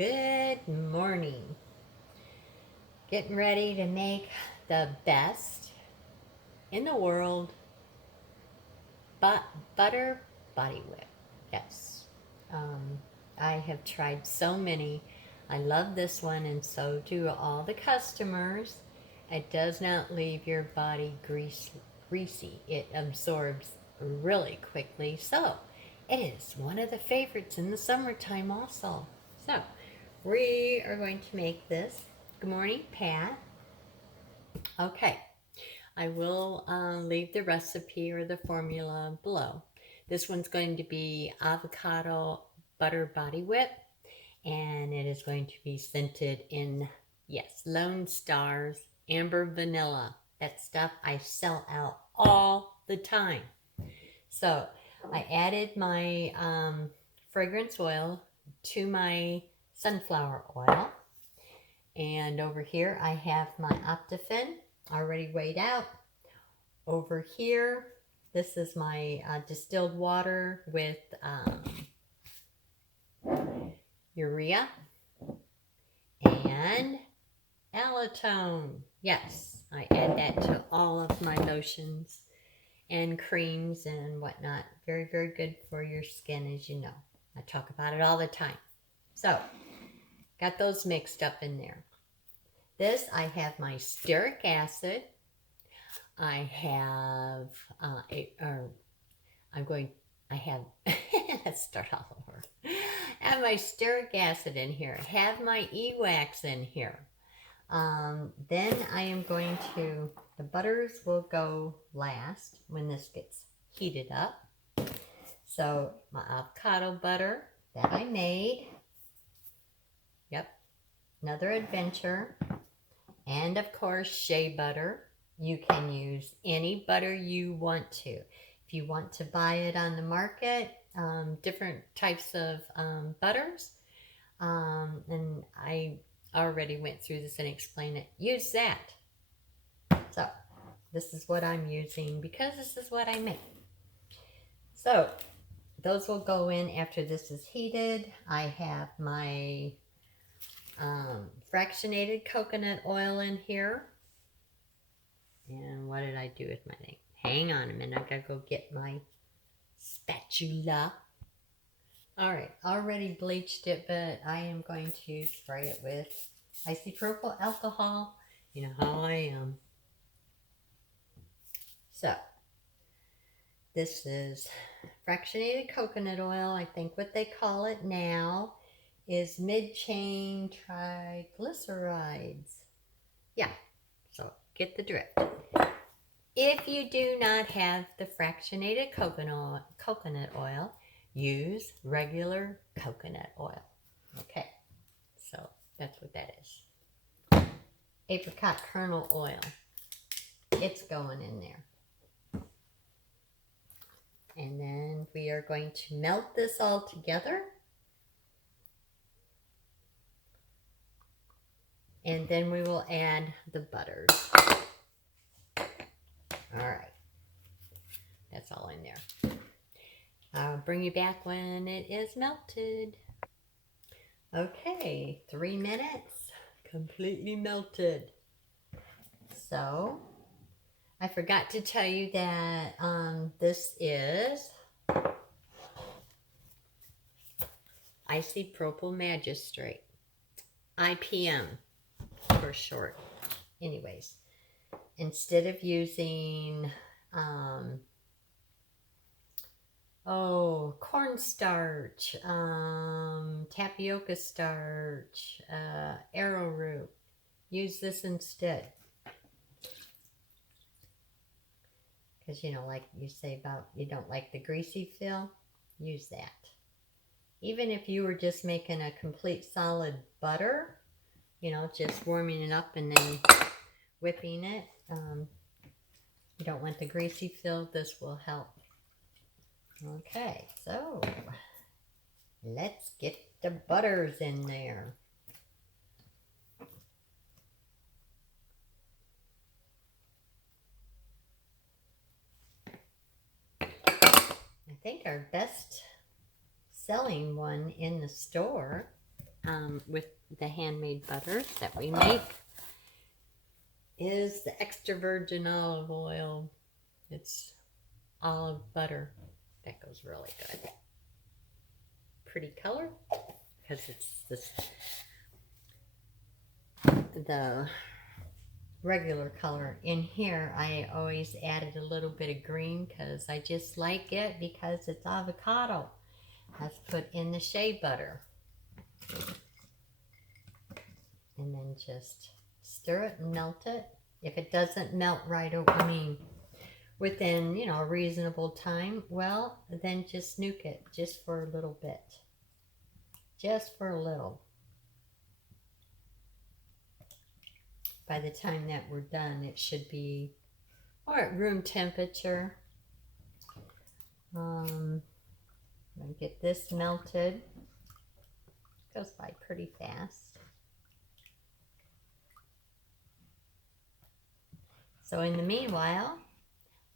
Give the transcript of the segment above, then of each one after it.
Good morning. Getting ready to make the best in the world butter body whip. Yes. Um, I have tried so many. I love this one, and so do all the customers. It does not leave your body greasy. It absorbs really quickly. So it is one of the favorites in the summertime also. So we are going to make this. Good morning, Pat. Okay, I will leave the recipe or the formula below. This one's going to be avocado butter body whip, and it is going to be scented in, yes, Lone Star's amber vanilla. That stuff I sell out all the time. So I added my fragrance oil to my sunflower oil. And over here I have my Optiphen already weighed out. Over here, this is my distilled water with urea and alletone. Yes, I add that to all of my lotions and creams and whatnot. Very, very good for your skin, as you know. I talk about it all the time. So, got those mixed up in there. This, I have my stearic acid. I have let's start all over. I have my stearic acid in here. I have my e-wax in here. Then I am going to, the butters will go last when this gets heated up. So my avocado butter that I made. Yep, another adventure. And of course, shea butter. You can use any butter you want to. If you want to buy it on the market, different types of butters, and I already went through this and explained it, use that. So this is what I'm using because this is what I make. So those will go in after this is heated. I have my fractionated coconut oil in here. And what did I do with my thing? Hang on a minute, I gotta go get my spatula. Alright, already bleached it, but I am going to spray it with isopropyl alcohol. You know how I am. So, this is fractionated coconut oil. I think what they call it now is mid-chain triglycerides. Yeah, so get the drift. If you do not have the fractionated coconut oil, use regular coconut oil. Okay, so that's what that is. Apricot kernel oil. It's going in there. And then we are going to melt this all together. And then we will add the butters. All right. That's all in there. I'll bring you back when it is melted. Okay, 3 minutes. Completely melted. So, I forgot to tell you that this is isopropyl magistrate. IPM for short. Anyways, instead of using cornstarch, tapioca starch, arrowroot, use this instead. Because, you know, like you say about you don't like the greasy feel, use that. Even if you were just making a complete solid butter, you know, just warming it up and then whipping it, you don't want the greasy feel, this will help. Okay, so let's get the butters in there. I think our best selling one in the store with the handmade butter that we make is the extra virgin olive oil. It's olive butter. That goes really good. Pretty color because it's the regular color. In here I always added a little bit of green because I just like it because it's avocado. Let's put in the shea butter and then just stir it and melt it. If it doesn't melt right away, within, a reasonable time, well, then just nuke it just for a little bit. Just for a little. By the time that we're done, it should be at room temperature. I'm going to get this melted. It goes by pretty fast. So in the meanwhile,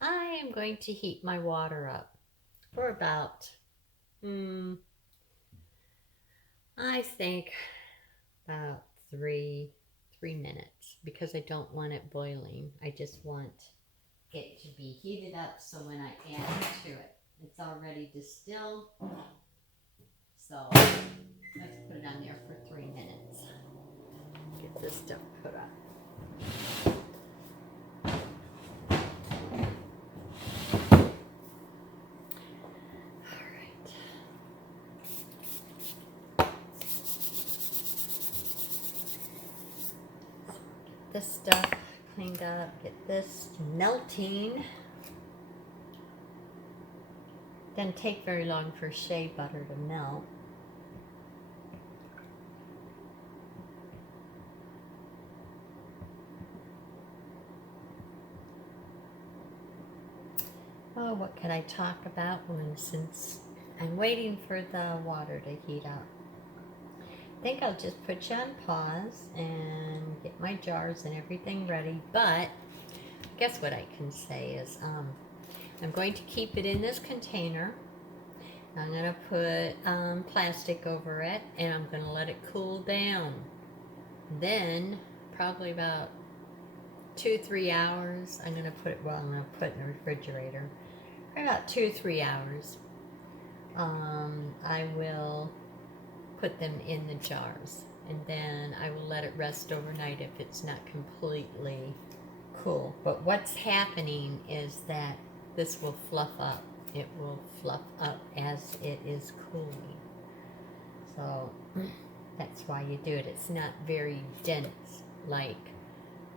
I am going to heat my water up for about, I think about three minutes, because I don't want it boiling. I just want it to be heated up so when I add to it, it's already distilled. So let's put it on there for 3 minutes. Get this stuff put up. This stuff cleaned up, get this melting. Doesn't take very long for shea butter to melt. Oh, what can I talk about since I'm waiting for the water to heat up? I think I'll just put you on pause and get my jars and everything ready. But guess what I can say is I'm going to keep it in this container. I'm going to put plastic over it, and I'm going to let it cool down. Then probably about 2-3 hours, I'm going to put it in the refrigerator for about 2-3 hours. I will put them in the jars, and then I will let it rest overnight if it's not completely cool. But what's happening is that this will fluff up. It will fluff up as it is cooling. So that's why you do it. It's not very dense like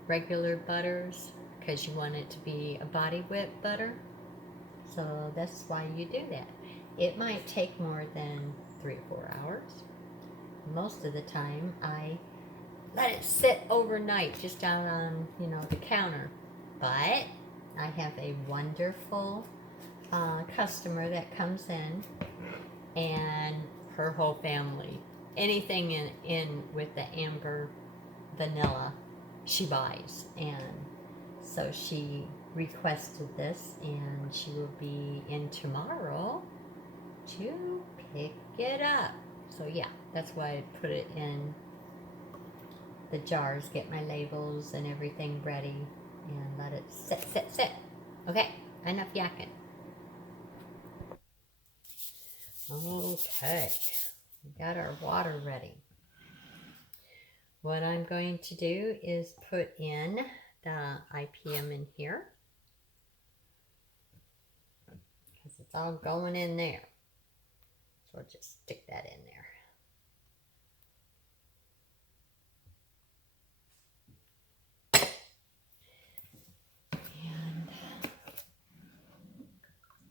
regular butters, because you want it to be a body whip butter. So that's why you do that. It might take more than 3 or 4 hours. Most of the time I let it sit overnight just out on the counter. But I have a wonderful customer that comes in, and her whole family, anything in with the amber vanilla, she buys. And so she requested this, and she will be in tomorrow to pick it up. So yeah, that's why I put it in the jars, get my labels and everything ready, and let it sit. Okay, enough yakking. Okay, we got our water ready. What I'm going to do is put in the IPM in here, because it's all going in there. So I'll just stick that in there. And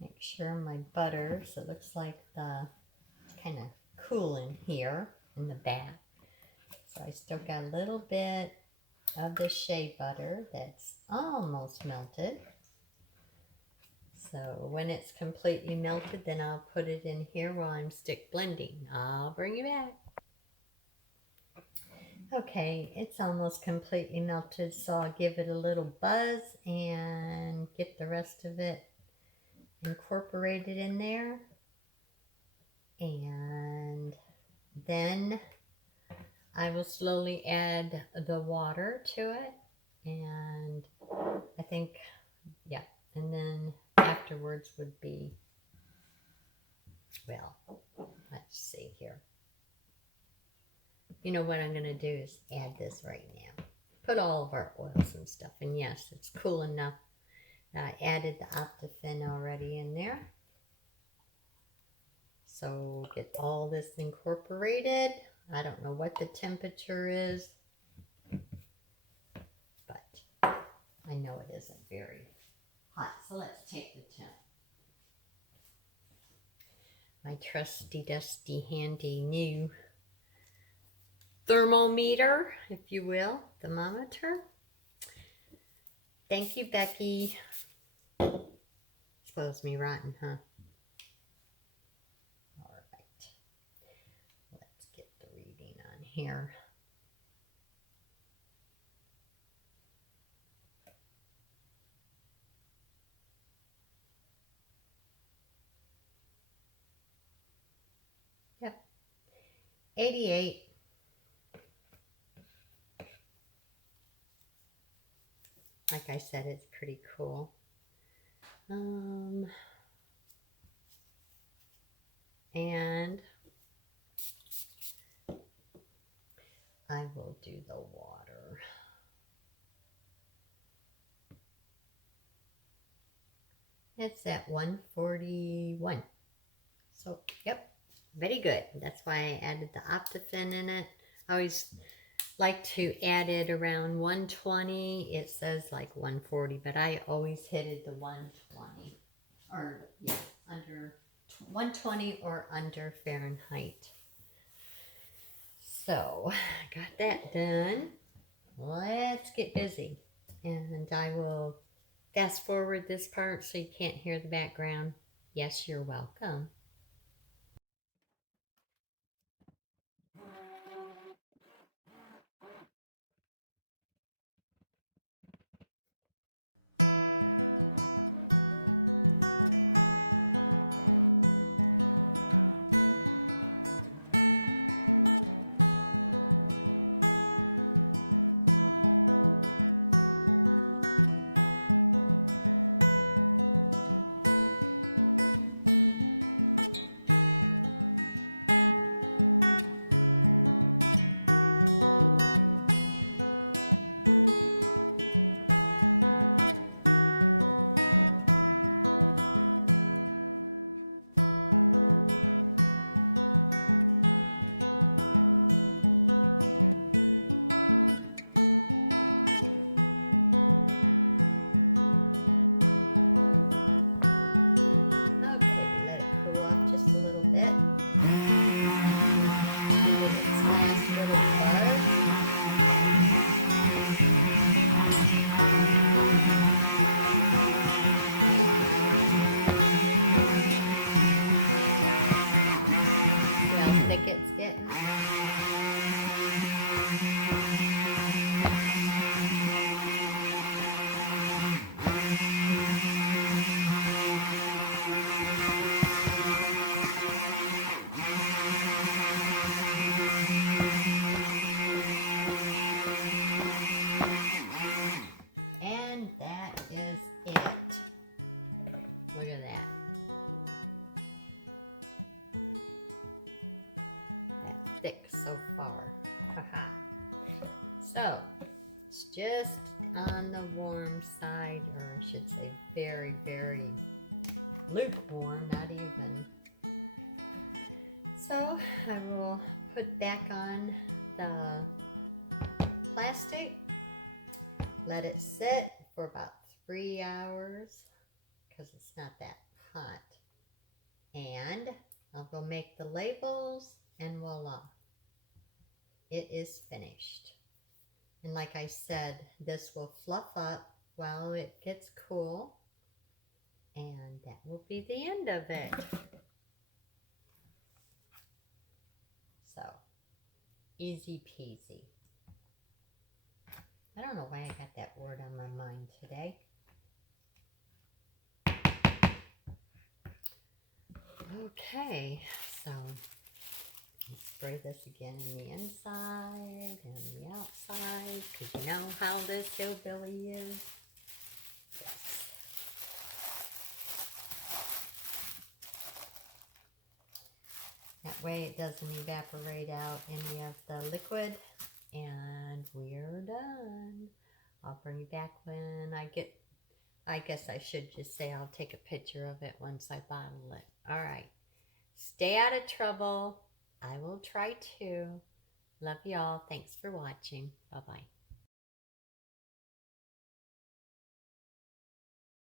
make sure my butter, so it looks like it's kind of cool in here in the back. So I still got a little bit of the shea butter that's almost melted. So when it's completely melted, then I'll put it in here while I'm stick blending. I'll bring you back. Okay, it's almost completely melted, so I'll give it a little buzz and get the rest of it incorporated in there. And then I will slowly add the water to it, and I think, yeah, and then afterwards would be, well, let's see here. You know what I'm going to do is add this right now. Put all of our oils and stuff, and yes, it's cool enough. I added the Optiphen already in there. So get all this incorporated. I don't know what the temperature is, but I know it isn't very hot. So let's take the temp. My trusty, dusty, handy new thermometer, if you will, thermometer. Thank you, Becky. Smells me rotten, huh? All right. Let's get the reading on here. Yep. 88. Like I said, it's pretty cool. And I will do the water. It's at 141. So, yep, very good. That's why I added the Optiphen in it. I always like to add it around 120. It says like 140, but I always hit it the 120. Or, yeah, under 120 or under Fahrenheit. So, got that done. Let's get busy. And I will fast forward this part so you can't hear the background. Yes, you're welcome. Okay, we let it cool off just a little bit. Give it its last little buzz. See how thick it's getting? And that is it. Look at that. That's thick so far. Haha. So, it's just on the warm side, or I should say very, very lukewarm, not even. So, I will put back on the plastic, let it sit for about 3 hours because it's not that hot, and I'll go make the labels, and voila, it is finished. And like I said, this will fluff up while it gets cool, and that will be the end of it. So, easy peasy. I don't know why I got that word on my mind today. Okay, so spray this again in the inside. You know how this hillbilly is? Yes. That way it doesn't evaporate out any of the liquid. And we're done. I'll bring you back when I guess I should just say I'll take a picture of it once I bottle it. All right. Stay out of trouble. I will try to. Love y'all. Thanks for watching. Bye-bye.